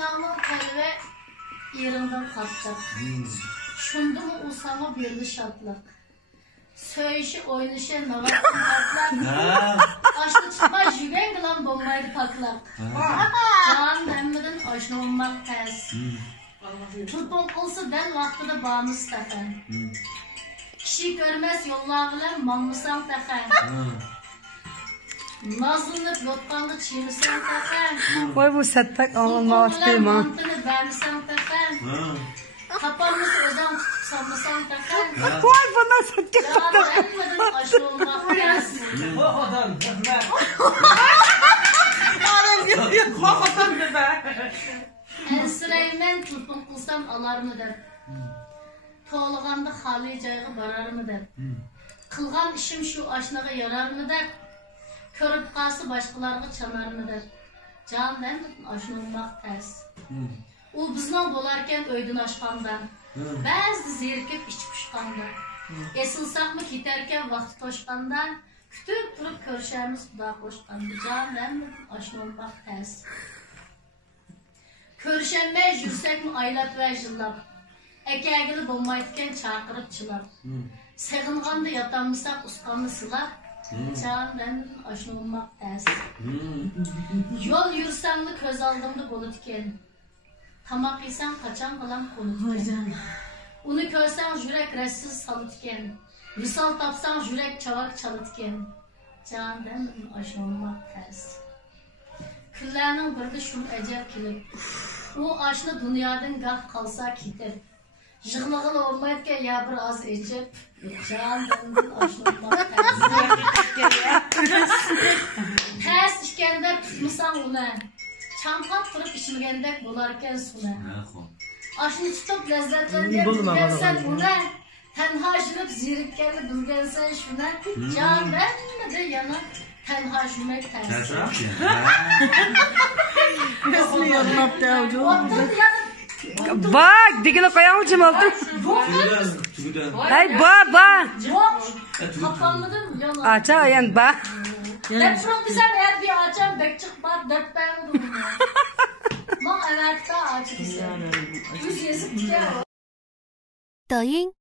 Sağlam kalbe yerinden kalkacak. Şundu mu o sana birli şartlık. Söyüşü oynayışı navatın patlak. Aşlı çıkma jügen kılan bombaydı patlak. Can hemmeden aşlı olmak tez. Turpon kılsı den vaxtıda bağımız tefen. Kişi görmez yollarla mamısam tefen. Nazlanıp yotqanlı çiğmisam tefen. Vay bu settak anılmaz değil mi? Mantını vermisam tefen. Kapanmış özem tutup sanmasam tefen. Vay bana settak. Can hemmeden aşlı olmak tez. Ensireymen turpon kılsam alar mı der. Toğlığanda hali cayğı barar mı der. Kılgan işim şu aşnağa yarar mı der. Körüp qalsı başqalarına çanar mı der. Can ben aşna olmaq tez. O bizden bolarken öydün aşqanda. Bəzdi zerikip içip uçqanda. Esilsaq mı giderken vaxtı toşqanda. Kütüp durup körüşərimiz Xuda qoşqanda. Can ben aşna olmaq tez. Körüşənməy yürsək mi aylap və jillap. Əkəgili bolmaydıkən çaqırıp çılap. Sığınğanda yatamısaq usqanı sılap. Can ben aşna olmaq tez. Yol yürüsəmli köz aldımdı bolutken. Tamaq yesəm qaçan qalam konutken. Onu körsəm jürek rəssiz salıtken. Vüsal tapsam jürek çavak çalıtken. Can ben aşna olmaq tez. Küllərinin birdi şun əcəb kilib. O aşlı dünyadan qaq qalsa kitib. Jığlığıl olmayıdkən ya bir az ecib. Can benden aşlı olmaq tez. Təs işkəndər tutmusan ona. Çampaq turub işilgəndək bolarkən suna. Aşını tutup lezzetlerden bilgensen ona. Tenha jürüp zirikkenli bilgensen şuna. Can ben de yana. Tenha jürmek tez. Nasıl yanıp da hocam? Ottun yanıp. Bak dikine koyan uçum oldu. Hey bak. Yok. Kapanmadın yana. Aça yan bak. Ben çok güzel eğer bir açam bekçik bak dört ben bunu. Bak evet daha açık güzel. Yüz yazıp diye. 抖音。